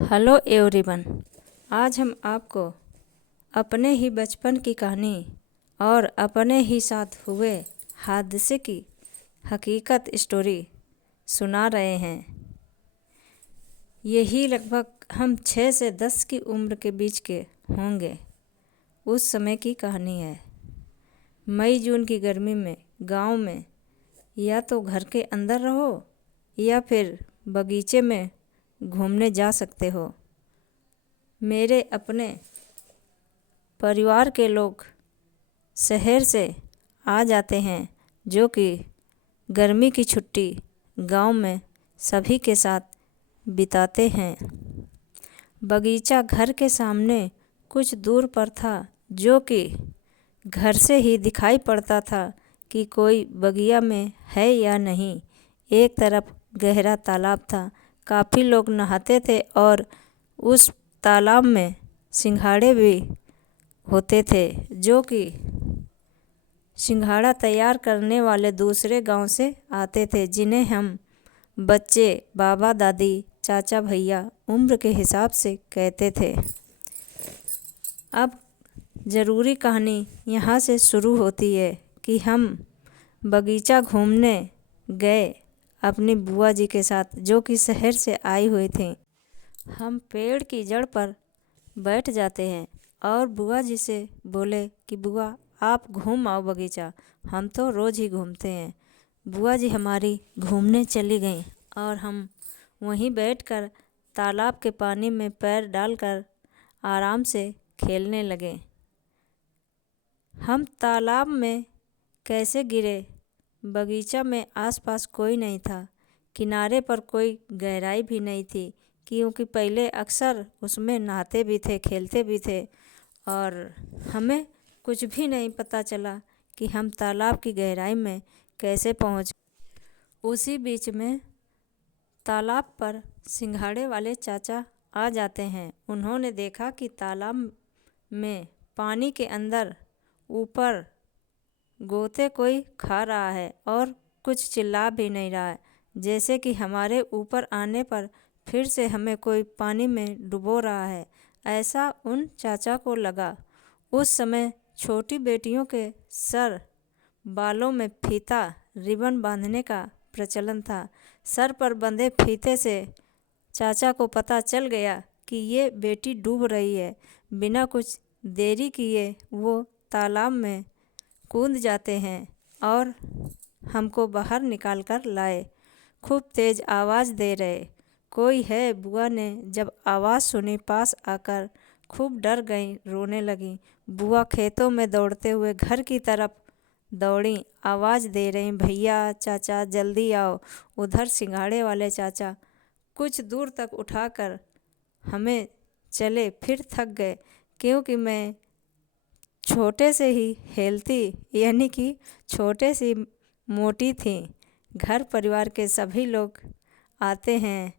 Hello everyone. आज हम आपको अपने ही बचपन की कहानी और अपने ही साथ हुए हादसे की हकीकत स्टोरी सुना रहे हैं। यही लगभग हम 6 से 10 की उम्र के बीच के होंगे। उस समय की कहानी है। मई जून की गर्मी में गांव में या तो घर के अंदर रहो या फिर बगीचे में घूमने जा सकते हो। मेरे अपने परिवार के लोग शहर से आ जाते हैं, जो कि गर्मी की छुट्टी गांव में सभी के साथ बिताते हैं। बगीचा घर के सामने कुछ दूर पर था, जो कि घर से ही दिखाई पड़ता था कि कोई बगिया में है या नहीं। एक तरफ गहरा तालाब था, काफ़ी लोग नहाते थे और उस तालाब में सिंघाड़े भी होते थे, जो कि सिंघाड़ा तैयार करने वाले दूसरे गांव से आते थे, जिन्हें हम बच्चे, बाबा दादी, चाचा भैया उम्र के हिसाब से कहते थे। अब ज़रूरी कहानी यहाँ से शुरू होती है कि हम बगीचा घूमने गए अपनी बुआ जी के साथ, जो कि शहर से आई हुई थी। हम पेड़ की जड़ पर बैठ जाते हैं और बुआ जी से बोले कि बुआ आप घूम आओ बगीचा, हम तो रोज़ ही घूमते हैं। बुआ जी हमारी घूमने चली गईं और हम वहीं बैठकर तालाब के पानी में पैर डालकर आराम से खेलने लगे। हम तालाब में कैसे गिरे? बगीचा में आसपास कोई नहीं था, किनारे पर कोई गहराई भी नहीं थी, क्योंकि पहले अक्सर उसमें नहाते भी थे, खेलते भी थे और हमें कुछ भी नहीं पता चला कि हम तालाब की गहराई में कैसे पहुंच। उसी बीच में तालाब पर सिंघाड़े वाले चाचा आ जाते हैं। उन्होंने देखा कि तालाब में पानी के अंदर ऊपर गोते कोई खा रहा है और कुछ चिल्ला भी नहीं रहा है, जैसे कि हमारे ऊपर आने पर फिर से हमें कोई पानी में डुबो रहा है, ऐसा उन चाचा को लगा। उस समय छोटी बेटियों के सर बालों में फीता रिबन बांधने का प्रचलन था। सर पर बंधे फीते से चाचा को पता चल गया कि ये बेटी डूब रही है। बिना कुछ देरी किए वो तालाब में कूद जाते हैं और हमको बाहर निकाल कर लाए। खूब तेज़ आवाज़ दे रहे, कोई है? बुआ ने जब आवाज़ सुनी पास आकर खूब डर गई, रोने लगी। बुआ खेतों में दौड़ते हुए घर की तरफ दौड़ी, आवाज़ दे रही, भैया चाचा जल्दी आओ। उधर सिंघाड़े वाले चाचा कुछ दूर तक उठाकर हमें चले, फिर थक गए, क्योंकि मैं छोटे से ही हेल्थी यानी कि छोटे सी मोटी थी। घर परिवार के सभी लोग आते हैं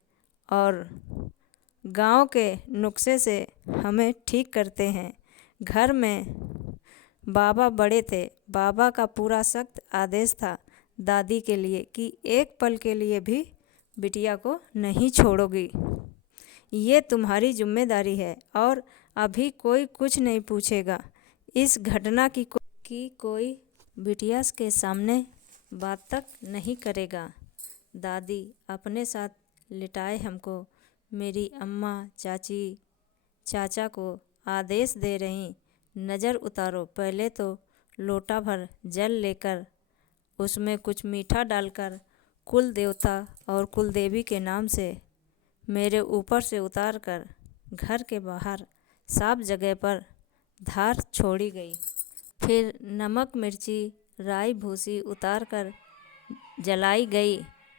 और गांव के नुस्खे से हमें ठीक करते हैं। घर में बाबा बड़े थे। बाबा का पूरा सख्त आदेश था दादी के लिए कि एक पल के लिए भी बिटिया को नहीं छोड़ोगी, ये तुम्हारी जिम्मेदारी है और अभी कोई कुछ नहीं पूछेगा। इस घटना की कोई बिटिया के सामने बात तक नहीं करेगा। दादी अपने साथ लिटाए हमको मेरी अम्मा, चाची, चाचा को आदेश दे रही, नज़र उतारो। पहले तो लोटा भर जल लेकर उसमें कुछ मीठा डालकर कुल देवता और कुल देवी के नाम से मेरे ऊपर से उतार कर घर के बाहर साफ जगह पर धार छोड़ी गई। फिर नमक, मिर्ची, राई, भूसी उतार कर जलाई गई।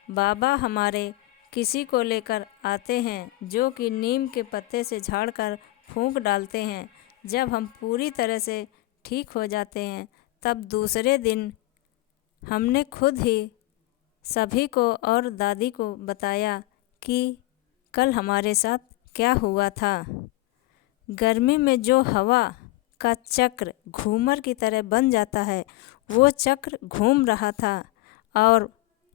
बाबा हमारे किसी को लेकर आते हैं, जो कि नीम के पत्ते से झाड़कर फूंक डालते हैं। जब हम पूरी तरह से ठीक हो जाते हैं, तब दूसरे दिन हमने खुद ही सभी को और दादी को बताया कि कल हमारे साथ क्या हुआ था। गर्मी में जो हवा का चक्र घूमर की तरह बन जाता है, वो चक्र घूम रहा था और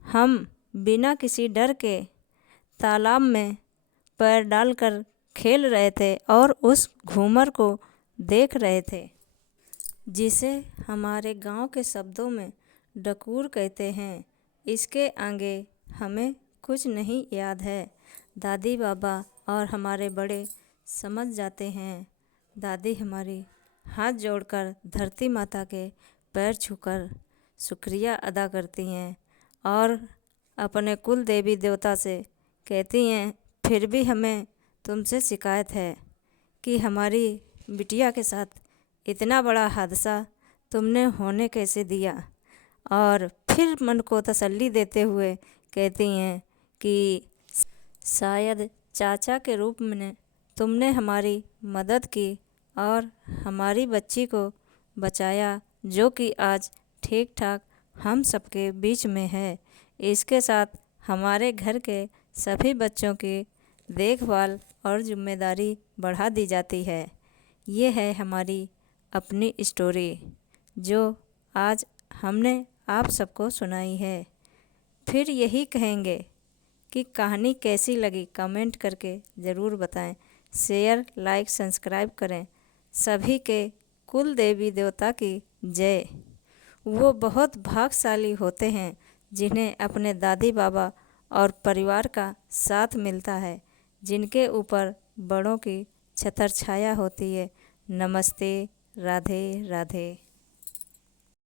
हम बिना किसी डर के तालाब में पैर डालकर खेल रहे थे और उस घूमर को देख रहे थे, जिसे हमारे गांव के शब्दों में डकूर कहते हैं। इसके आगे हमें कुछ नहीं याद है। दादी बाबा और हमारे बड़े समझ जाते हैं। दादी हमारी हाथ जोड़कर धरती माता के पैर छूकर शुक्रिया अदा करती हैं और अपने कुल देवी देवता से कहती हैं, फिर भी हमें तुमसे शिकायत है कि हमारी बिटिया के साथ इतना बड़ा हादसा तुमने होने कैसे दिया। और फिर मन को तसल्ली देते हुए कहती हैं कि शायद चाचा के रूप में तुमने हमारी मदद की और हमारी बच्ची को बचाया, जो कि आज ठीक ठाक हम सबके बीच में है। इसके साथ हमारे घर के सभी बच्चों की देखभाल और जिम्मेदारी बढ़ा दी जाती है। ये है हमारी अपनी स्टोरी जो आज हमने आप सबको सुनाई है। फिर यही कहेंगे कि कहानी कैसी लगी कमेंट करके ज़रूर बताएं। शेयर, लाइक, सब्सक्राइब करें। सभी के कुल देवी देवता की जय। वो बहुत भाग्यशाली होते हैं जिन्हें अपने दादी बाबा और परिवार का साथ मिलता है, जिनके ऊपर बड़ों की छतर छाया होती है। नमस्ते, राधे राधे।